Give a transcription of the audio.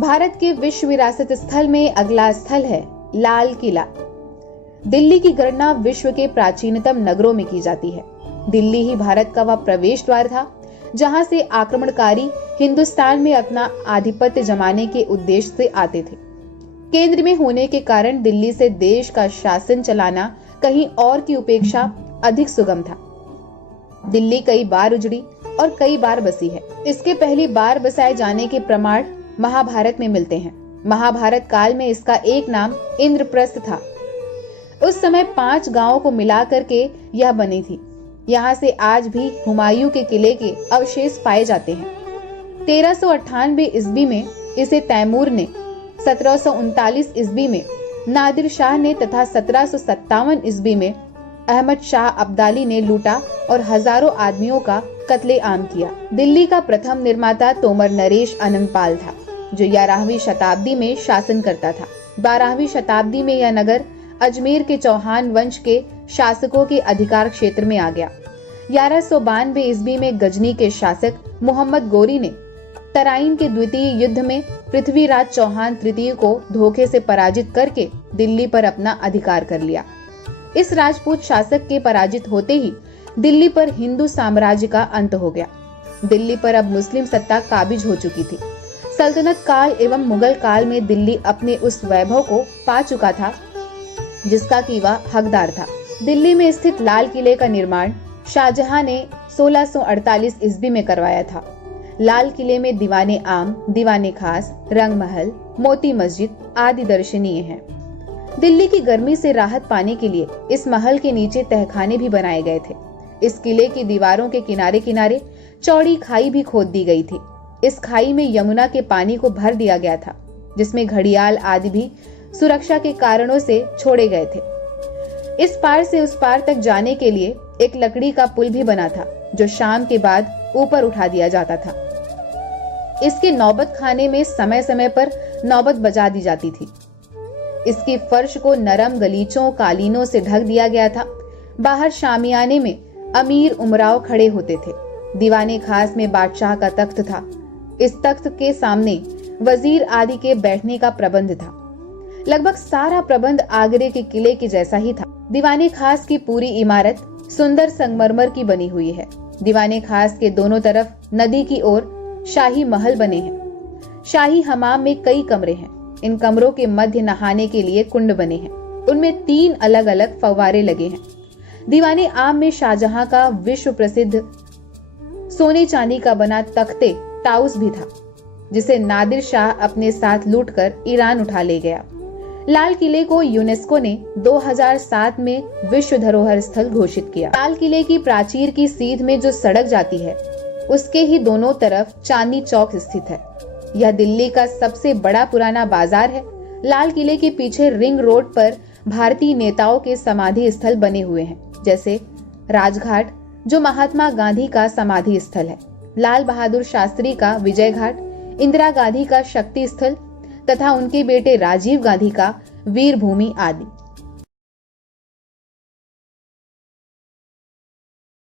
भारत के विश्व विरासत स्थल में अगला स्थल है लाल किला। दिल्ली की गणना विश्व के प्राचीनतम नगरों में की जाती है। दिल्ली ही भारत का वह प्रवेश द्वार था जहां से आक्रमणकारी हिंदुस्तान में अपना आधिपत्य जमाने के उद्देश्य से आते थे। केंद्र में होने के कारण दिल्ली से देश का शासन चलाना कहीं और की उपेक्षा अधिक सुगम था। दिल्ली कई बार उजड़ी और कई बार बसी है। इसके पहली बार बसाए जाने के प्रमाण महाभारत में मिलते हैं। महाभारत काल में इसका एक नाम इंद्रप्रस्थ था। उस समय 5 गांवों को मिलाकर के यह बनी थी। यहाँ से आज भी हुमायूं के किले के अवशेष पाए जाते हैं। 1398 ईस्वी में इसे तैमूर ने, 1739 ईस्वी में नादिर शाह ने तथा 1757 ईस्वी में अहमद शाह अब्दाली ने लूटा और हजारों आदमियों का कत्लेआम किया। दिल्ली का प्रथम निर्माता तोमर नरेश अनंगपाल था, जो 11वीं शताब्दी में शासन करता था। 12वीं शताब्दी में यह नगर अजमेर के चौहान वंश के शासकों के अधिकार क्षेत्र में आ गया। 1192 ईस्वी में गजनी के शासक मोहम्मद गोरी ने तराइन के द्वितीय युद्ध में पृथ्वीराज चौहान तृतीय को धोखे से पराजित करके दिल्ली पर अपना अधिकार कर लिया। इस राजपूत शासक के पराजित होते ही दिल्ली पर हिंदू साम्राज्य का अंत हो गया। दिल्ली पर अब मुस्लिम सत्ता काबिज हो चुकी थी। सल्तनत काल एवं मुगल काल में दिल्ली अपने उस वैभव को पा चुका था जिसका कि वह हकदार था। दिल्ली में स्थित लाल किले का निर्माण शाहजहां ने 1648 ईस्वी में करवाया था। लाल किले में दीवाने आम, दीवाने खास, रंग महल, मोती मस्जिद आदि दर्शनीय हैं। दिल्ली की गर्मी से राहत पाने के लिए इस महल के नीचे तहखाने भी बनाए गए थे। इस किले की दीवारों के किनारे किनारे चौड़ी खाई भी खोद दी गई थी। इस खाई में यमुना के पानी को भर दिया गया था, जिसमें घड़ियाल आदि भी सुरक्षा के कारणों से छोड़े गए थे। इस पार से उस पार तक जाने के लिए एक लकड़ी का पुल भी बना था, जो शाम के बाद ऊपर उठा दिया जाता था। इसके नौबत खाने में समय समय पर नौबत बजा दी जाती थी। इसकी फर्श को नरम गलीचों कालीनों से ढक दिया गया था। बाहर शामियाने में अमीर उमराव खड़े होते थे। दीवाने खास में बादशाह का तख्त था। इस तख्त के सामने वजीर आदि के बैठने का प्रबंध था। लगभग सारा प्रबंध आगरे के किले के जैसा ही था। दीवाने खास की पूरी इमारत सुंदर संगमरमर की बनी हुई है। दीवाने खास के दोनों तरफ नदी की ओर शाही महल बने हैं। शाही हमाम में कई कमरे हैं। इन कमरों के मध्य नहाने के लिए कुंड बने हैं। उनमें 3 अलग अलग फव्वारे लगे हैं। दीवाने आम में शाहजहां का विश्व प्रसिद्ध सोने चांदी का बना तख्ते ताउस भी था, जिसे नादिर शाह अपने साथ लूटकर ईरान उठा ले गया। लाल किले को यूनेस्को ने 2007 में विश्व धरोहर स्थल घोषित किया। लाल किले की प्राचीर की सीध में जो सड़क जाती है, उसके ही दोनों तरफ चांदनी चौक स्थित है। यह दिल्ली का सबसे बड़ा पुराना बाजार है। लाल किले के पीछे रिंग रोड पर भारतीय नेताओं के समाधि स्थल बने हुए हैं, जैसे राजघाट, जो महात्मा गांधी का समाधि स्थल है, लाल बहादुर शास्त्री का विजय घाट, इंदिरा गांधी का शक्ति स्थल तथा उनके बेटे राजीव गांधी का वीर भूमि आदि।